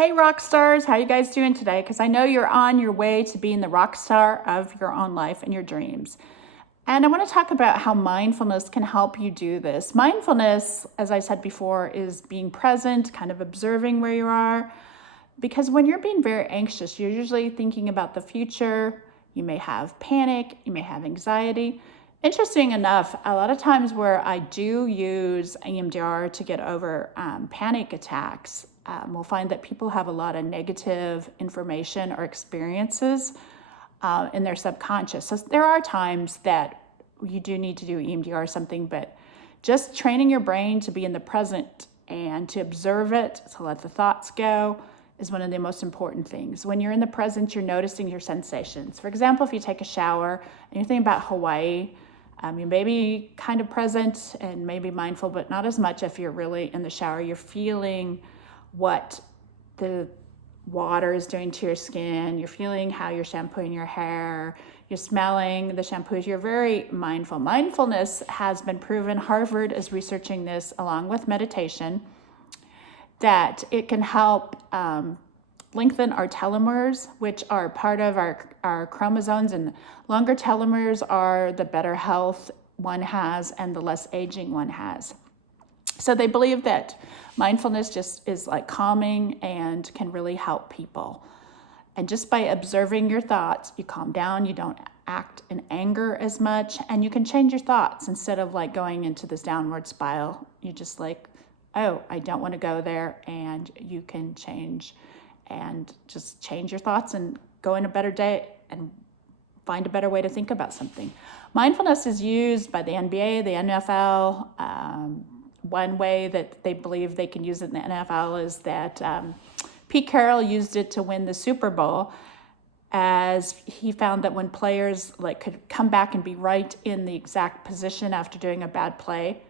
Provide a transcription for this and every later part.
Hey rock stars, how you guys doing today? Because I know you're on your way to being the rock star of your own life and your dreams. And I want to talk about how mindfulness can help you do this. Mindfulness, as I said before, is being present, kind of observing where you are. Because when you're being very anxious, you're usually thinking about the future. You may have panic, you may have anxiety. Interesting enough, a lot of times where I do use EMDR to get over panic attacks, we'll find that people have a lot of negative information or experiences in their subconscious. So there are times that you do need to do EMDR or something, but just training your brain to be in the present and to observe it, to let the thoughts go, is one of the most important things. When you're in the present, you're noticing your sensations. For example, if you take a shower and you're thinking about Hawaii, you may be kind of present and maybe mindful, but not as much if you're really in the shower. You're feeling what the water is doing to your skin. You're feeling how you're shampooing your hair. You're smelling the shampoos. You're very mindful. Mindfulness has been proven. Harvard is researching this along with meditation, that it can help lengthen our telomeres, which are part of our chromosomes, and longer telomeres are the better health one has and the less aging one has. So they believe that mindfulness just is like calming and can really help people. And just by observing your thoughts, you calm down, you don't act in anger as much, and you can change your thoughts instead of like going into this downward spiral. You just like, oh, I don't want to go there, and you can change and just change your thoughts and go in a better day and find a better way to think about something. Mindfulness is used by the NBA, the NFL. One way that they believe they can use it in the NFL is that Pete Carroll used it to win the Super Bowl, as he found that when players could come back and be right in the exact position after doing a bad play,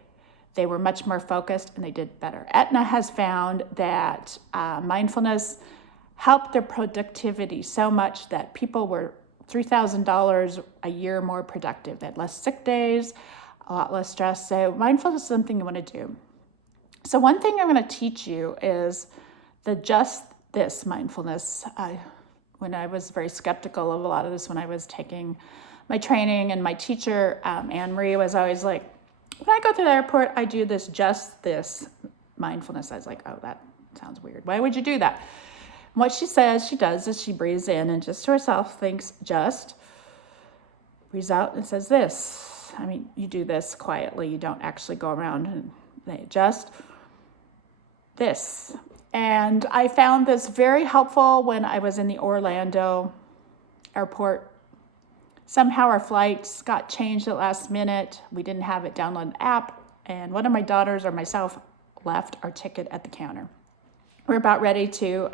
they were much more focused and they did better. Aetna has found that mindfulness helped their productivity so much that people were $3,000 a year more productive. They had less sick days, a lot less stress. So mindfulness is something you want to do. So one thing I'm going to teach you is the just this mindfulness. When I was very skeptical of a lot of this when I was taking my training, and my teacher, Anne Marie, was always like, when I go through the airport, I do this just this mindfulness. I was like, oh, that sounds weird. Why would you do that? And what she says she does is she breathes in and just to herself thinks just, breathes out and says this. I mean, you do this quietly. You don't actually go around and say just this. And I found this very helpful when I was in the Orlando airport. Somehow our flights got changed at the last minute. We didn't have it download an app, and one of my daughters or myself left our ticket at the counter. We're about ready to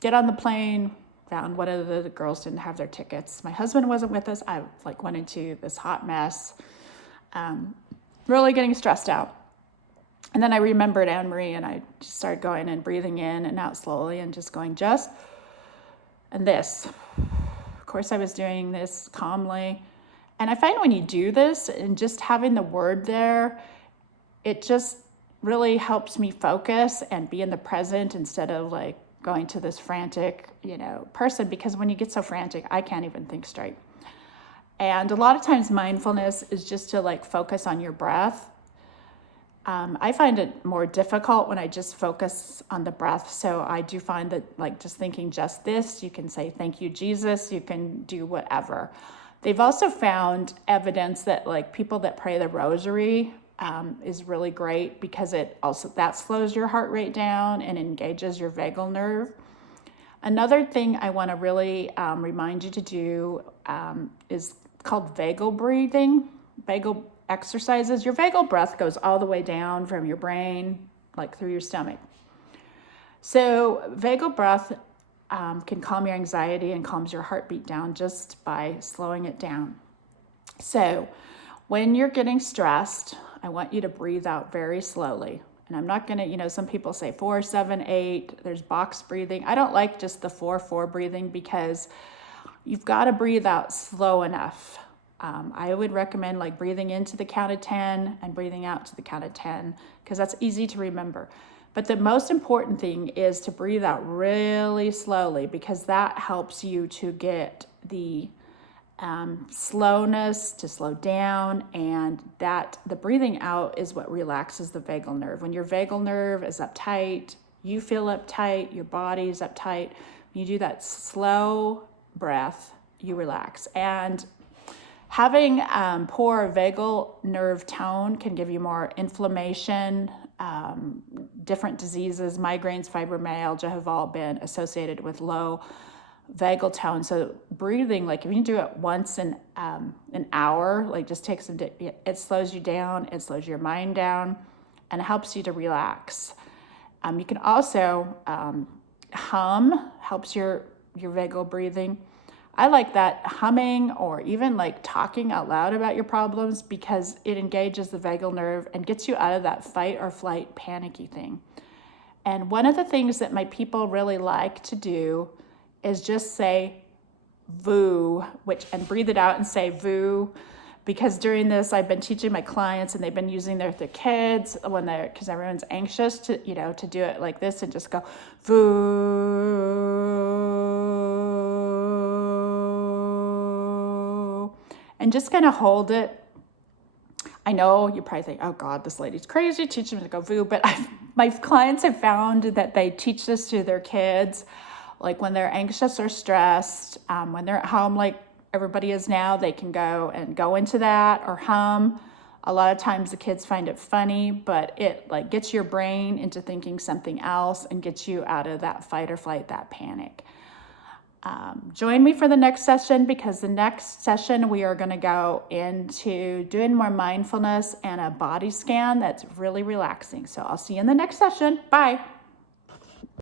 get on the plane. Found one of the girls didn't have their tickets. My husband wasn't with us. I went into this hot mess, really getting stressed out. And then I remembered Anne Marie, and I just started going and breathing in and out slowly and just going just. And this. Of course, I was doing this calmly. And I find when you do this and just having the word there, it just really helps me focus and be in the present instead of going to this frantic, person, because when you get so frantic, I can't even think straight. And a lot of times mindfulness is just to focus on your breath. I find it more difficult when I just focus on the breath. So I do find that just thinking just this, you can say, thank you, Jesus, you can do whatever. They've also found evidence that people that pray the rosary is really great, because that slows your heart rate down and engages your vagal nerve. Another thing I want to really remind you to do is called vagal breathing, vagal exercises. Your vagal breath goes all the way down from your brain, through your stomach. So vagal breath can calm your anxiety and calms your heartbeat down just by slowing it down. So when you're getting stressed, I want you to breathe out very slowly. And I'm not going to, some people say 4, 7, 8. There's box breathing. I don't like just the 4-4 breathing, because you've got to breathe out slow enough. I would recommend breathing into the count of 10 and breathing out to the count of 10, because that's easy to remember. But the most important thing is to breathe out really slowly, because that helps you to get the slowness to slow down, and that the breathing out is what relaxes the vagal nerve. When your vagal nerve is uptight, you feel uptight, your body is uptight. When you do that slow breath, you relax. And having poor vagal nerve tone can give you more inflammation. Different diseases, migraines, fibromyalgia have all been associated with low vagal tone. So breathing, like if you do it once in an hour, like just take some, it slows you down, it slows your mind down, and it helps you to relax. You can also hum, helps your vagal breathing. I like that, humming, or even like talking out loud about your problems, because it engages the vagal nerve and gets you out of that fight or flight panicky thing. And one of the things that my people really like to do is just say voo, and breathe it out and say voo. Because during this, I've been teaching my clients, and they've been using their kids because everyone's anxious to do it like this, and just go voo, and just kind of hold it. I know you probably think, oh God, this lady's crazy, teach them to go voo, but my clients have found that they teach this to their kids, like when they're anxious or stressed, when they're at home, like everybody is now, they can go into that or hum. A lot of times the kids find it funny, but it like gets your brain into thinking something else and gets you out of that fight or flight, that panic. Join me for the next session, because the next session we are going to go into doing more mindfulness and a body scan that's really relaxing. So I'll see you in the next session. Bye.